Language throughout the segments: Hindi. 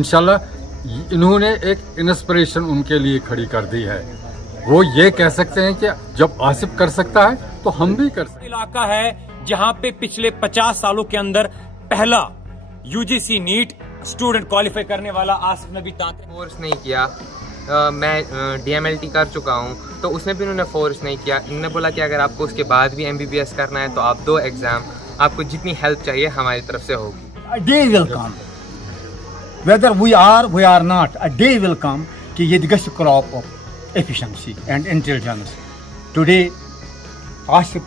इंशाल्लाह इन्होंने एक इंस्पिरेशन उनके लिए खड़ी कर दी है। वो ये कह सकते हैं कि जब आसिफ कर सकता है तो हम भी कर सकते हैं। इलाका है जहां पे पिछले 50 सालों के अंदर पहला यूजीसी नीट स्टूडेंट क्वालिफाई करने वाला आसिफ नबी तांत्रे फोर्स नहीं किया। मैं डीएमएलटी कर चुका हूं, तो उसमें भी उन्होंने फोर्स नहीं किया। इन्होंने बोला कि अगर आपको उसके बाद भी एमबीबीएस करना है तो आप 2 एग्जाम, आपको जितनी हेल्प चाहिए हमारी तरफ से होगी। A day will come, whether we are not, a day will come कि ये gush crop of efficiency and intelligence. Today Asif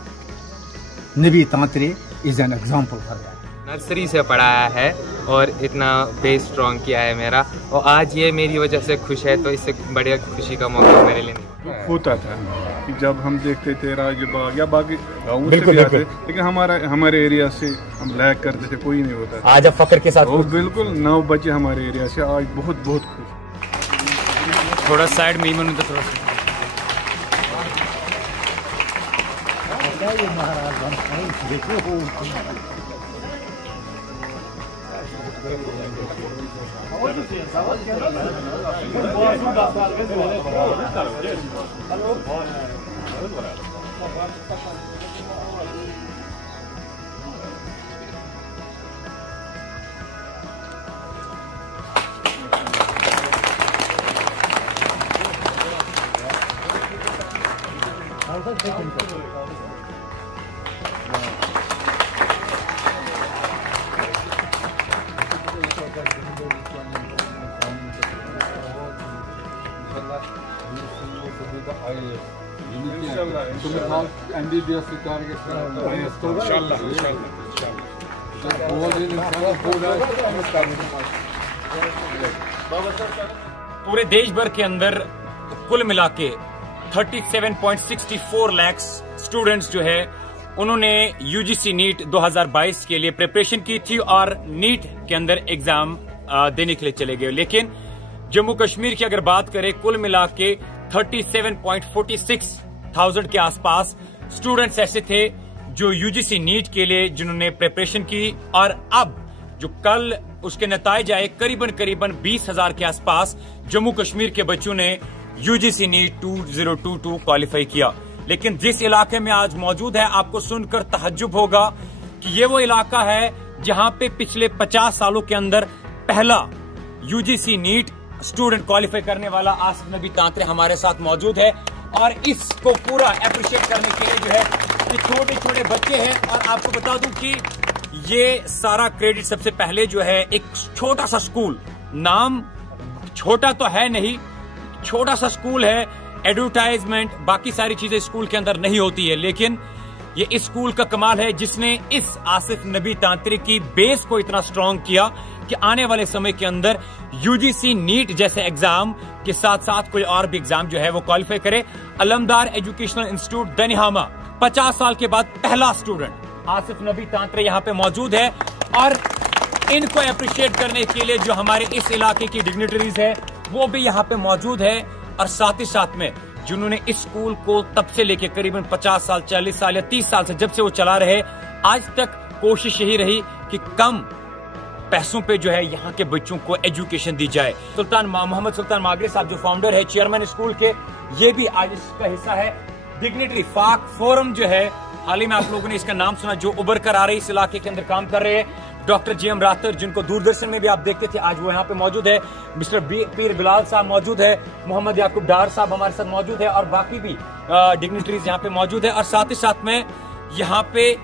Nabi Tantray is an example for that. Nursery से पढ़ाया है और इतना बेस स्ट्रॉन्ग किया है मेरा, और आज ये मेरी वजह से खुश है, तो इससे बड़े खुशी का मौका मेरे लिए नहीं होता था कि जब हम देखते थे राजबाग या बाकी गाँव से भी आते, लेकिन हमारे एरिया से हम लैग करते थे, कोई नहीं होता था। आज अब फख्र के साथ बिल्कुल 9 बच्चे हमारे एरिया से आज बहुत खुश। थोड़ा साइड में ही तो थोड़ा पूरे देश भर के अंदर कुल मिला के 37.64 लाख स्टूडेंट्स जो है उन्होंने यूजीसी नीट 2022 के लिए प्रिपरेशन की थी और नीट के अंदर एग्जाम देने के लिए चले गए। लेकिन जम्मू कश्मीर की अगर बात करें, कुल मिला के 37.46 थाउजेंड के आसपास स्टूडेंट्स ऐसे थे जो यूजीसी नीट के लिए जिन्होंने प्रिपरेशन की, और अब जो कल उसके नतीजे आए करीबन 20,000 के आसपास जम्मू कश्मीर के बच्चों ने यूजीसी नीट 2022 क्वालिफाई किया। लेकिन जिस इलाके में आज मौजूद है, आपको सुनकर तहज्जुब होगा कि ये वो इलाका है जहां पे पिछले 50 सालों के अंदर पहला यूजीसी नीट स्टूडेंट क्वालिफाई करने वाला आसिफ नबी तांत्रे हमारे साथ मौजूद है, और इसको पूरा अप्रिशिएट करने के लिए जो है कि छोटे बच्चे हैं। और आपको बता दूं कि ये सारा क्रेडिट सबसे पहले जो है एक छोटा सा स्कूल, नाम छोटा तो है नहीं, छोटा सा स्कूल है, एडवर्टाइजमेंट बाकी सारी चीजें स्कूल के अंदर नहीं होती है, लेकिन ये इस स्कूल का कमाल है जिसने इस आसिफ नबी तांत्रे की बेस को इतना स्ट्रांग किया कि आने वाले समय के अंदर यूजीसी नीट जैसे एग्जाम के साथ साथ कोई और भी एग्जाम जो है वो क्वालिफाई करे। अलमदार एजुकेशनल इंस्टीट्यूट दनिहामा 50 साल के बाद पहला स्टूडेंट आसिफ नबी तांत्रे यहाँ पे मौजूद है, और इनको अप्रिशिएट करने के लिए जो हमारे इस इलाके की डिग्निटरीज है वो भी यहाँ पे मौजूद है, और साथ ही साथ में जिन्होंने इस स्कूल को तब से लेके करीबन 50 साल 40 साल या 30 साल से जब से वो चला रहे, आज तक कोशिश यही रही कि कम पैसों पे जो है यहाँ के बच्चों को एजुकेशन दी जाए। मोहम्मद सुल्तान मागरे साहब जो फाउंडर है चेयरमैन स्कूल के, ये भी आज इसका हिस्सा है। डिग्निटरी फाक फोरम जो है, हाल ही में आप लोगों ने इसका नाम सुना, जो उभर कर आ रही इस इलाके के अंदर काम कर रहे हैं। डॉक्टर जीएम रातर जिनको दूरदर्शन में भी आप देखते थे, आज वो यहाँ पे मौजूद है। मिस्टर पीर बिलाल साहब मौजूद है, मोहम्मद याकूब डार साहब हमारे साथ मौजूद है, और बाकी भी डिग्निटरीज यहाँ पे मौजूद है। और साथ ही साथ में यहाँ पे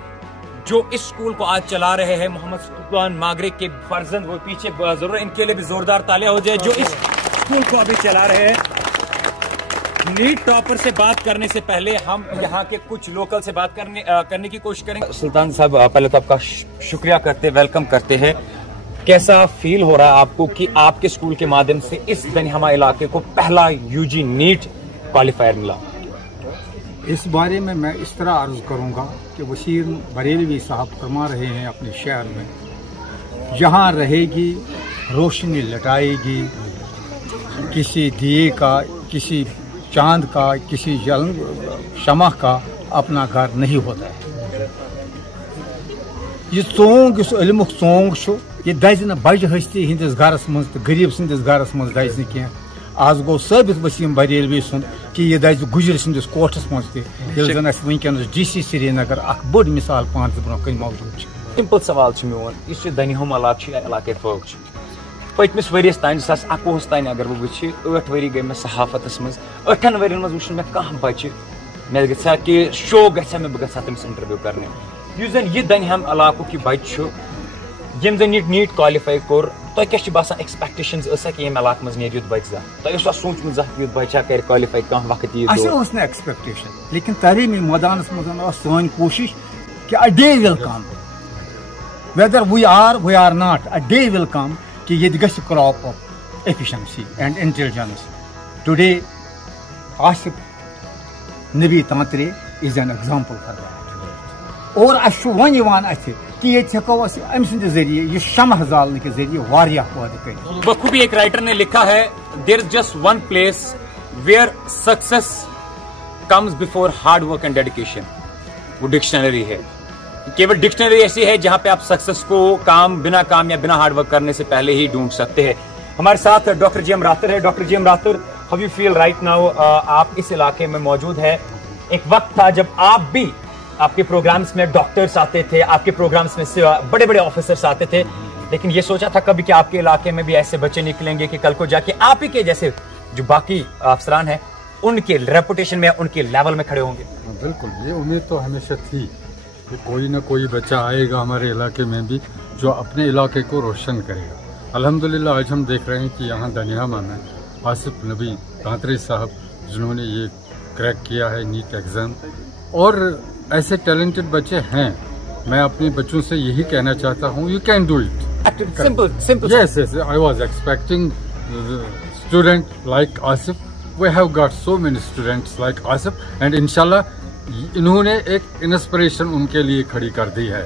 जो इस स्कूल को आज चला रहे हैं मोहम्मद सुल्तान मागरे के फर्जंद, वो पीछे जरूर इनके लिए भी जोरदार तालियां हो जाए जो इस स्कूल को अभी चला रहे हैं। नीट टॉपर से बात करने से पहले हम यहाँ के कुछ लोकल से बात करने की कोशिश करेंगे। सुल्तान साहब, पहले तो आपका शुक्रिया करते, वेलकम करते हैं। कैसा फील हो रहा है आपको कि आपके स्कूल के माध्यम से इस दनिहामा इलाके को पहला यूजी नीट क्वालिफायर मिला? इस बारे में मैं इस तरह अर्ज करूंगा कि वसीर बरेलवी साहब फरमा रहे हैं अपने शहर में, जहां रहेगी रोशनी लटाएगी, किसी दिए का, किसी चांद का, किसी शमह का अपना घर नहीं होता है। ये चोंग इलमुक चोंग ये दज न बज हस्ती हंदिस घरस मज तो गरीब सदिस घरस मज दज न आज गो साबित वसीम बरेलवी सुन कि यह दज गुजर सदिस कोठस मज तन वनकस DC श्रीनगर बड़ मिसाल पान ब्रो कन मौजूद। सिंपल सवाल मोन इस दनिहम इलाके फोक पतमिस वरियस तान 2021 तान अगर बह वुच 8 वरी गई मे सहाफतस मज 8 वरियन मज वुच मे कह बच्चे मे गा कि शौक गा मे बह गा तमिस इंटरव्यू करने युस जन यह दनिहम इलाको कि बच्चे यम जन नीट क्वालिफाई कोर तो क्या बासान एक्सपेक्टेशंस कि यम इलाक मज नेर युत बच्चा तो सोचमुत जह युत बच्चा कर क्वालिफाई कह वक्त यह एक्सपेक्टेशन लेकिन तरीमी मैदान मज सन कोशिश कि a day will come whether we are not a day will come कि ये gush crop of efficiency and intelligence today Asif Nabi Tantray is an example for that और अशु वन कि ये हको अम सद जरिए ये शमह जालने के जरिए वारिया पद कर बखूबी एक राइटर ने लिखा है there is just one place where success comes before hard work and dedication. वो डिक्शनरी है, केवल डिक्शनरी ऐसी है जहां पे आप सक्सेस को बिना काम या बिना हार्ड वर्क करने से पहले ही ढूंढ सकते हैं। हमारे साथ डॉक्टर जी एम रातर है। Doctor G M Rather, how you feel right now? आप इस इलाके में मौजूद है। एक वक्त था जब आप भी आपके प्रोग्राम्स में डॉक्टर्स आते थे, आपके प्रोग्राम्स में बड़े बड़े ऑफिसर्स आते थे, लेकिन ये सोचा था कभी कि आपके इलाके में भी ऐसे बच्चे निकलेंगे कि कल को जाके आप ही के जैसे जो बाकी अफसरान हैं उनके रेपुटेशन में, उनके लेवल में खड़े होंगे। बिल्कुल, ये उम्मीद तो हमेशा थी कि कोई ना कोई बच्चा आएगा हमारे इलाके में भी जो अपने इलाके को रोशन करेगा। अल्हम्दुलिल्लाह आज हम देख रहे हैं कि यहाँ दनियामा में आसिफ नबी तांत्रे साहब जिन्होंने ये क्रैक किया है नीट एग्ज़ाम, और ऐसे टैलेंटेड बच्चे हैं। मैं अपने बच्चों से यही कहना चाहता हूँ, you can do it. Simple yes, I was expecting student like Asif. We have got so many students like Asif and इंशाल्लाह इन्होंने एक इंस्पिरेशन उनके लिए खड़ी कर दी है।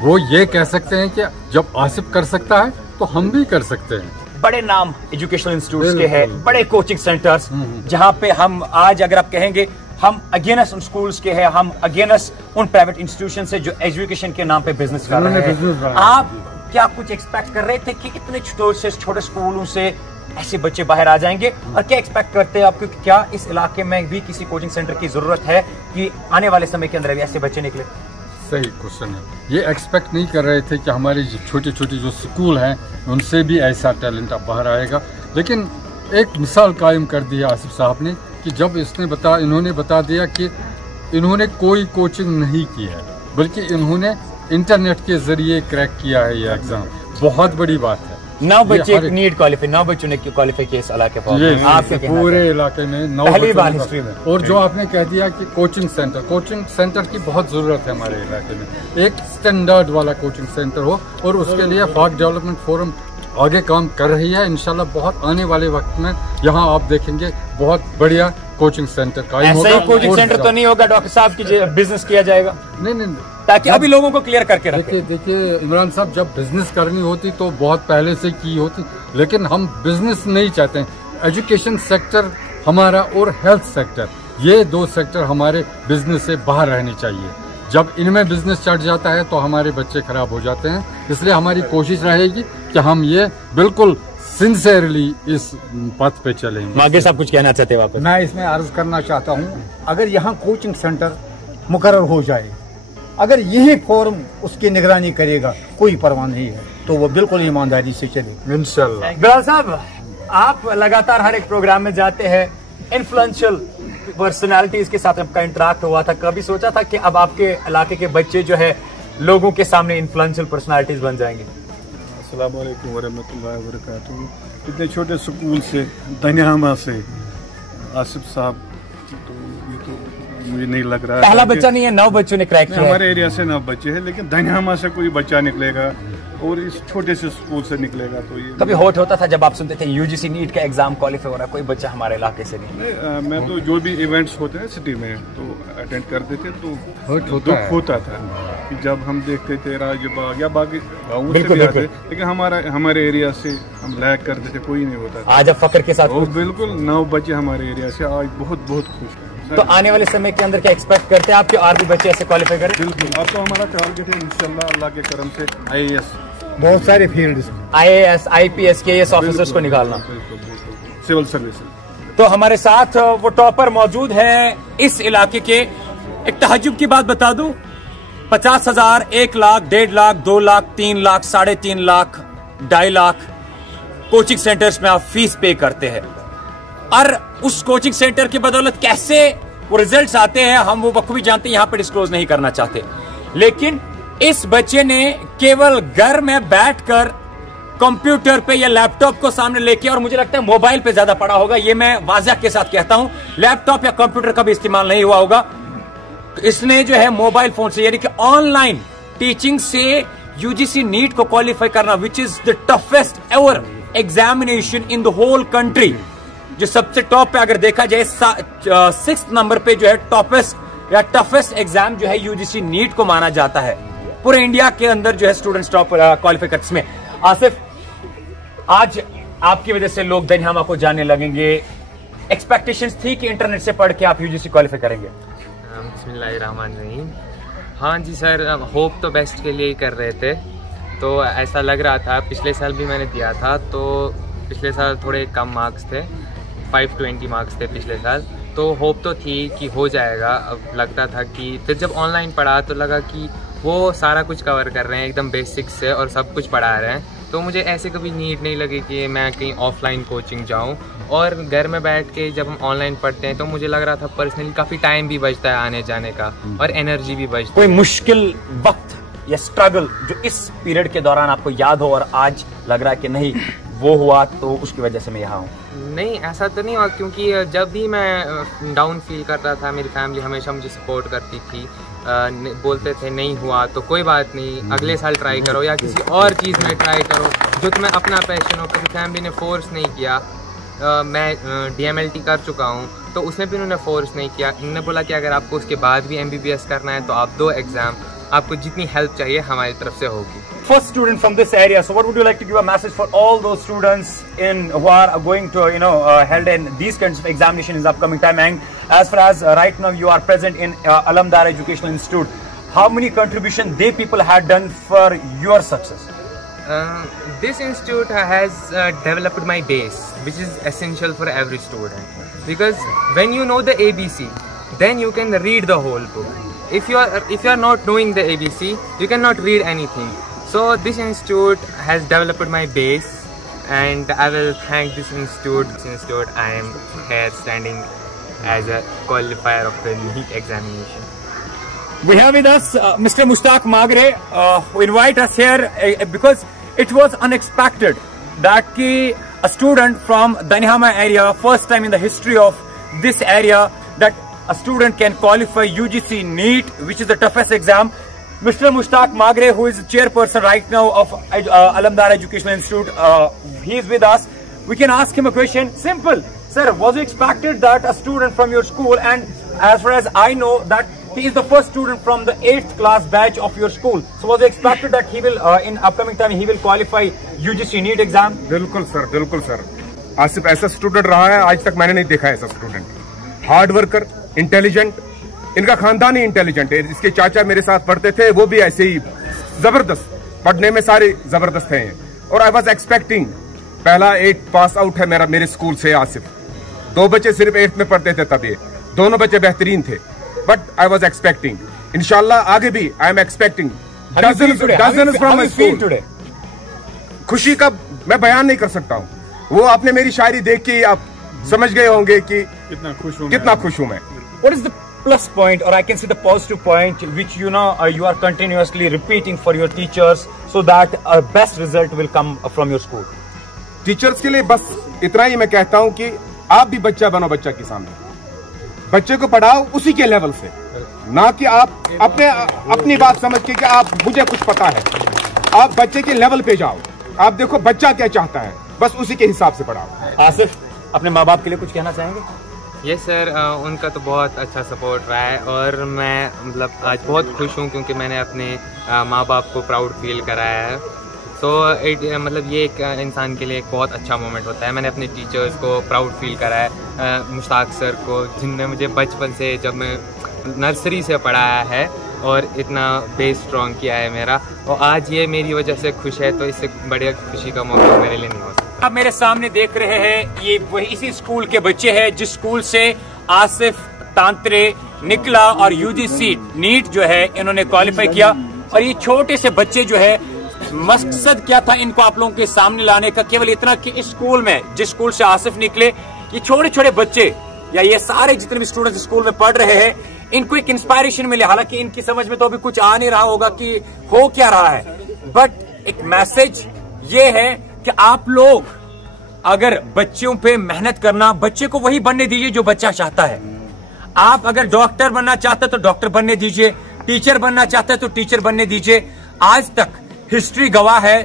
वो ये कह सकते हैं कि जब आसिफ कर सकता है तो हम भी कर सकते हैं। बड़े नाम एजुकेशनल इंस्टीट्यूट्स के हैं, बड़े कोचिंग सेंटर्स जहां पे हम आज अगर आप कहेंगे हम अगेंस्ट उन स्कूल्स के हैं, हम अगेंस्ट उन प्राइवेट इंस्टीट्यूशन से जो एजुकेशन के नाम पे बिजनेस कर रहे हैं। आप क्या कुछ एक्सपेक्ट कर रहे थे कि इतने छोटे स्कूलों से ऐसे बच्चे बाहर आ जाएंगे, और क्या एक्सपेक्ट करते हैं आपको? क्या इस इलाके में भी किसी कोचिंग सेंटर की जरूरत है कि आने वाले समय के अंदर भी ऐसे बच्चे निकले? सही क्वेश्चन है। ये एक्सपेक्ट नहीं कर रहे थे कि हमारे छोटे छोटे जो स्कूल हैं उनसे भी ऐसा टैलेंट अब बाहर आएगा, लेकिन एक मिसाल कायम कर दी है आसिफ साहब ने कि जब इन्होंने बता दिया कि इन्होंने कोई कोचिंग नहीं की है, बल्कि इन्होंने इंटरनेट के जरिए क्रैक किया है ये एग्जाम। बहुत बड़ी बात है। 9 बच्चे नीट क्वालिफाई, 9 बच्चों ने क्वालिफाई किया इस इलाके पर। आपके पूरे इलाके में 9 पहली बार हिस्ट्री में। और जो आपने कह दिया कि कोचिंग सेंटर की बहुत जरूरत है हमारे इलाके में। एक स्टैंडर्ड वाला कोचिंग सेंटर हो, और उसके लिए फाक डेवलपमेंट फोरम आगे काम कर रही है। इंशाल्लाह बहुत आने वाले वक्त में यहाँ आप देखेंगे बहुत बढ़िया कोचिंग सेंटर कायम होगा। ऐसा ही कोचिंग सेंटर तो नहीं होगा डॉक्टर साहब की बिजनेस किया जाएगा? नहीं, ताकि अभी लोगों को क्लियर करके रखें। देखिए इमरान साहब, जब बिजनेस करनी होती तो बहुत पहले से की होती, लेकिन हम बिजनेस नहीं चाहते हैं। एजुकेशन सेक्टर हमारा और हेल्थ सेक्टर, ये 2 सेक्टर हमारे बिजनेस से बाहर रहने चाहिए। जब इनमें बिजनेस चढ़ जाता है तो हमारे बच्चे खराब हो जाते हैं। इसलिए हमारी कोशिश रहेगी कि हम ये बिल्कुल सिंसियरली इस पथ पे चलेंगे। मागे साहब कुछ कहना चाहते हैं वापस? मैं इसमें अर्ज करना चाहता हूँ, अगर यहाँ कोचिंग सेंटर मुकर्रर हो जाए, अगर यही फोरम उसकी निगरानी करेगा, कोई परवाह नहीं है, तो वो बिल्कुल ईमानदारी से चले इंशाल्लाह। बिलाल साहब, आप लगातार हर एक प्रोग्राम में जाते हैं, इन्फ्लुएंशियल पर्सनालिटीज के साथ आपका इंटरेक्ट हुआ था, कभी सोचा था कि अब आपके इलाके के बच्चे जो है लोगों के सामने इन्फ्लुएंशियल पर्सनालिटीज बन जाएंगे? अस्सलाम वालेकुम वरहमतुल्लाहि वबरकातुहू। इतने छोटे स्कूल से, दनियामा से आसिफ साहब, तो ये तो मुझे नहीं लग रहा है। पहला बच्चा नहीं है, 9 बच्चों ने क्रैक किया। हमारे एरिया से 9 बच्चे हैं, लेकिन दनियामा से कोई बच्चा निकलेगा और इस छोटे से स्कूल से निकलेगा तो ये कभी हॉट होता था जब आप सुनते थे यूजीसी नीट का एग्जाम क्वालिफाई हो रहा है, कोई बच्चा हमारे इलाके से नहीं? मैं तो जो भी इवेंट्स होते हैं सिटी में तो अटेंड करते थे, तो दुख होता था कि जब हम देखते थे राजबाग या बाकी गाँव से भी आते, लेकिन हमारे एरिया से हम लैग करते थे, कोई नहीं होता था। आज अब फख्र के साथ बिल्कुल 9 बच्चे हमारे एरिया से आज बहुत खुश हैं। तो आने वाले समय के अंदर क्या एक्सपेक्ट करते हैं आपके और भी बच्चे ऐसे क्वालिफाई करें? बिल्कुल, अब तो हमारा टारगेट है इंशाल्लाह अल्लाह के करम से IAS, बहुत सारे field, IAS, IPS, KS officers को निकालना, सिविल सर्विस। तो हमारे साथ वो टॉपर मौजूद हैं इस इलाके के। एक तहज्जुब की बात बता दूं, 50,000, 1 लाख, 1.5 लाख, 2 लाख, 3 लाख, 3.5 लाख, 2.5 लाख कोचिंग सेंटर्स में आप फीस पे करते हैं, और उस कोचिंग सेंटर की बदौलत कैसे वो रिजल्ट्स आते हैं हम वो बखूबी जानते हैं, यहां पे डिस्क्लोज नहीं करना चाहते। लेकिन इस बच्चे ने केवल घर में बैठकर कंप्यूटर पे या लैपटॉप को सामने लेके, और मुझे लगता है मोबाइल पे ज्यादा पड़ा होगा, ये मैं वाज़ह के साथ कहता हूं, लैपटॉप या कंप्यूटर का भी इस्तेमाल नहीं हुआ होगा। तो इसने जो है मोबाइल फोन से यानी कि ऑनलाइन टीचिंग से UGC नीट को क्वालिफाई करना, which is the toughest ever examination in the whole country, जो सबसे टॉप पे अगर देखा जाए 6th नंबर पे जो है टॉपेस्ट या टफेस्ट एग्जाम जो है UGC नीट को माना जाता है पूरे इंडिया के अंदर जो है स्टूडेंट्स टॉप क्वालिफाई करते। इसमें आसिफ, आज आपकी वजह से लोग दनिहामा को जानने लगेंगे, एक्सपेक्टेशंस थी कि इंटरनेट से पढ़ के आप UGC क्वालिफाई करेंगे? बिस्मिल्लाहिर्रहमानिर्रहीम। हाँ जी सर, होप तो बेस्ट के लिए ही कर रहे थे, तो ऐसा लग रहा था। पिछले साल भी मैंने दिया था, तो पिछले साल थोड़े कम मार्क्स थे, 520 मार्क्स थे पिछले साल, तो होप तो थी कि हो जाएगा। अब लगता था कि फिर जब ऑनलाइन पढ़ा तो लगा कि वो सारा कुछ कवर कर रहे हैं एकदम बेसिक्स से और सब कुछ पढ़ा रहे हैं, तो मुझे ऐसे कभी नीड नहीं लगी कि मैं कहीं ऑफलाइन कोचिंग जाऊं। और घर में बैठ के जब हम ऑनलाइन पढ़ते हैं तो मुझे लग रहा था पर्सनली काफ़ी टाइम भी बचता है आने जाने का और एनर्जी भी बचती है। कोई मुश्किल वक्त या स्ट्रगल जो इस पीरियड के दौरान आपको याद हो और आज लग रहा है कि नहीं वो हुआ तो उसकी वजह से मैं यहाँ हूँ? नहीं, ऐसा तो नहीं हुआ, क्योंकि जब भी मैं डाउन फील करता था मेरी फैमिली हमेशा मुझे सपोर्ट करती थी, बोलते थे नहीं हुआ तो कोई बात नहीं, अगले साल ट्राई करो या किसी और चीज़ में ट्राई करो जो तुम्हें अपना पैशन हो। कभी फैमिली ने फोर्स नहीं किया। मैं DMLT कर चुका हूँ तो उसमें भी उन्होंने फोर्स नहीं किया। उन्होंने बोला कि अगर आपको उसके बाद भी MBBS करना है तो आप 2 एग्ज़ाम, आपको जितनी हेल्प चाहिए हमारी तरफ से होगी। First student from this area, so what would you like to give a message for all those students who are going to held in these kinds of examinations in the upcoming time? And as far as right now you are present in Alamdara Educational Institute, how many contribution they people had done for your success? This institute has developed my base, which is essential for every student, because when you know the ABC, then you can read the whole book. If you are not knowing the ABC, you cannot read anything. So this institute has developed my base, and I will thank this institute. I am here standing as a qualifier of the NEET examination. We have with us Mr. Mushtaq Magre, who invite us here because it was unexpected that a student from Danihaama area, first time in the history of this area, that a student can qualify UGC NEET, which is the toughest exam. Mr. Mushtaq Magre, who is the chairperson right now of Alamdara Educational Institute, he is with us. We can ask him a question. Simple. Sir, was it expected that a student from your school, and as far as I know that he is the first student from the 8th class batch of your school, so was it expected that he will in upcoming time he will qualify UGC NEET exam? बिल्कुल सर, बिल्कुल सर। आसिफ ऐसा स्टूडेंट रहा है, आज तक मैंने नहीं देखा ऐसा स्टूडेंट। हार्ड वर्कर, इंटेलिजेंट, इनका खानदान ही इंटेलिजेंट है। इसके चाचा मेरे साथ पढ़ते थे, वो भी ऐसे ही जबरदस्त, पढ़ने में सारे जबरदस्त हैं। और आई वॉज एक्सपेक्टिंग, पहला 8 पास आउट है मेरे स्कूल से आसिफ। 2 बच्चे सिर्फ 8th में पढ़ते थे तब, ये दोनों बच्चे बेहतरीन थे। बट आई वॉज एक्सपेक्टिंग, इंशाल्लाह आगे भी I am expecting dozens from my school. खुशी का मैं बयान नहीं कर सकता हूँ। वो आपने मेरी शायरी देख के आप समझ गए होंगे कि कितना खुश हूँ मैं। What is the plus point, or I can say the positive point, which you are continuously repeating for your teachers so that a best result will come from your school? Teachers के लिए बस इतना ही मैं कहता हूँ कि आप भी बच्चा बनो बच्चा के सामने, बच्चे को पढ़ाओ उसी के लेवल से, ना कि आप अपनी बात समझ के कि आप मुझे कुछ पता है। आप बच्चे के लेवल पे जाओ, आप देखो बच्चा क्या चाहता है, बस उसी के हिसाब से पढ़ाओ। आसिफ, अपने माँ बाप के लिए कुछ कहना चाहेंगे? यस सर, उनका तो बहुत अच्छा सपोर्ट रहा है और मैं मतलब आज बहुत खुश हूँ क्योंकि मैंने अपने माँ बाप को प्राउड फील कराया है। तो मतलब ये एक इंसान के लिए एक बहुत अच्छा मोमेंट होता है। मैंने अपने टीचर्स को प्राउड फील करा है, मुश्ताक सर को जिनने मुझे बचपन से, जब मैं नर्सरी से पढ़ाया है और इतना बेस स्ट्रॉन्ग किया है मेरा, और आज ये मेरी वजह से खुश है, तो इससे बड़े खुशी का मौका मेरे लिए नहीं हो सकता। आप मेरे सामने देख रहे हैं ये वही इसी स्कूल के बच्चे हैं जिस स्कूल से आसिफ तांत्रे निकला और यूजीसी नीट जो है इन्होंने क्वालिफाई किया। और ये छोटे से बच्चे जो है, मकसद क्या था इनको आप लोगों के सामने लाने का, केवल इतना कि इस स्कूल में, जिस स्कूल से आसिफ निकले, ये छोटे छोटे बच्चे या ये सारे जितने भी स्टूडेंट्स स्कूल में पढ़ रहे हैं, इनको एक इंस्पायरेशन मिले। हालांकि इनकी समझ में तो अभी कुछ आ नहीं रहा होगा कि हो क्या रहा है, बट एक मैसेज ये है कि आप लोग अगर बच्चों पे मेहनत करना, बच्चे को वही बनने दीजिए जो बच्चा चाहता है। आप अगर डॉक्टर बनना चाहते हैं तो डॉक्टर बनने दीजिए, टीचर बनना चाहते हैं तो टीचर बनने दीजिए। आज तक हिस्ट्री गवाह है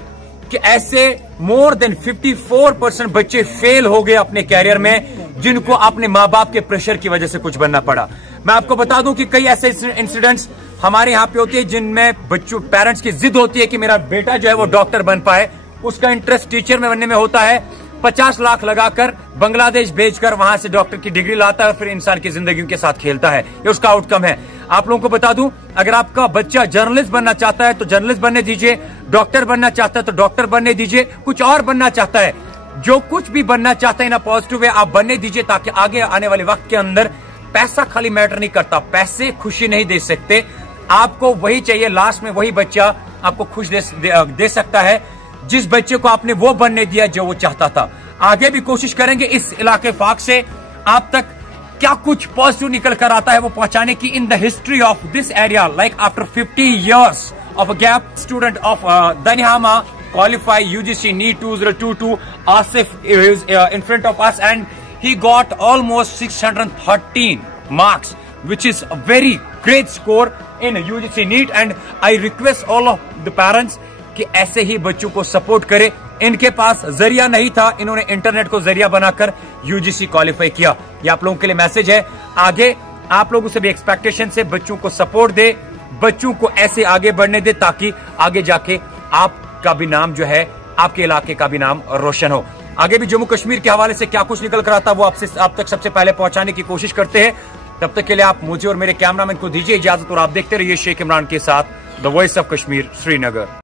कि ऐसे मोर देन 54% बच्चे फेल हो गए अपने कैरियर में, जिनको अपने माँ बाप के प्रेशर की वजह से कुछ बनना पड़ा। मैं आपको बता दूं कि कई ऐसे इंसिडेंट्स हमारे यहाँ पे होते हैं जिनमें बच्चों, पेरेंट्स की जिद होती है कि मेरा बेटा जो है वो डॉक्टर बन पाए, उसका इंटरेस्ट टीचर में बनने में होता है, 50 लाख लगाकर बांग्लादेश भेजकर वहां से डॉक्टर की डिग्री लाता है, फिर इंसान की जिंदगी के साथ खेलता है। ये उसका आउटकम है। आप लोगों को बता दूं, अगर आपका बच्चा जर्नलिस्ट बनना चाहता है तो जर्नलिस्ट बनने दीजिए, डॉक्टर बनना चाहता है तो डॉक्टर बनने दीजिए, कुछ और बनना चाहता है, जो कुछ भी बनना चाहता है ना पॉजिटिव वे आप बनने दीजिए, ताकि आगे आने वाले वक्त के अंदर पैसा खाली मैटर नहीं करता, पैसे खुशी नहीं दे सकते, आपको वही चाहिए, लास्ट में वही बच्चा आपको खुश दे सकता है जिस बच्चे को आपने वो बनने दिया जो वो चाहता था। आगे भी कोशिश करेंगे इस इलाके फाक से आप तक क्या कुछ पॉजिटिव निकल कर आता है वो पहुंचाने की। In the history of this area, like after 50 years of a gap, student of Danyama qualify UGC NEET 2022. Asif is in front of us and he got almost 613 marks, which is a very great score in UGC NEET. And I request all of the parents कि ऐसे ही बच्चों को सपोर्ट करें। इनके पास जरिया नहीं था, इन्होंने इंटरनेट को जरिया बनाकर यूजीसी क्वालिफाई किया। ये आप लोगों के लिए मैसेज है। आगे आप लोगों से भी एक्सपेक्टेशन से बच्चों को सपोर्ट दे, बच्चों को ऐसे आगे बढ़ने दे ताकि आगे जाके आपका भी नाम जो है, आपके इलाके का भी नाम रोशन हो। आगे भी जम्मू कश्मीर के हवाले से क्या कुछ निकल कर आता है वो आप तक सबसे पहले पहुंचाने की कोशिश करते हैं। तब तक के लिए आप मुझे और मेरे कैमरामैन को दीजिए इजाजत और आप देखते रहिए शेख इमरान के साथ the voice of Kashmir, Srinagar.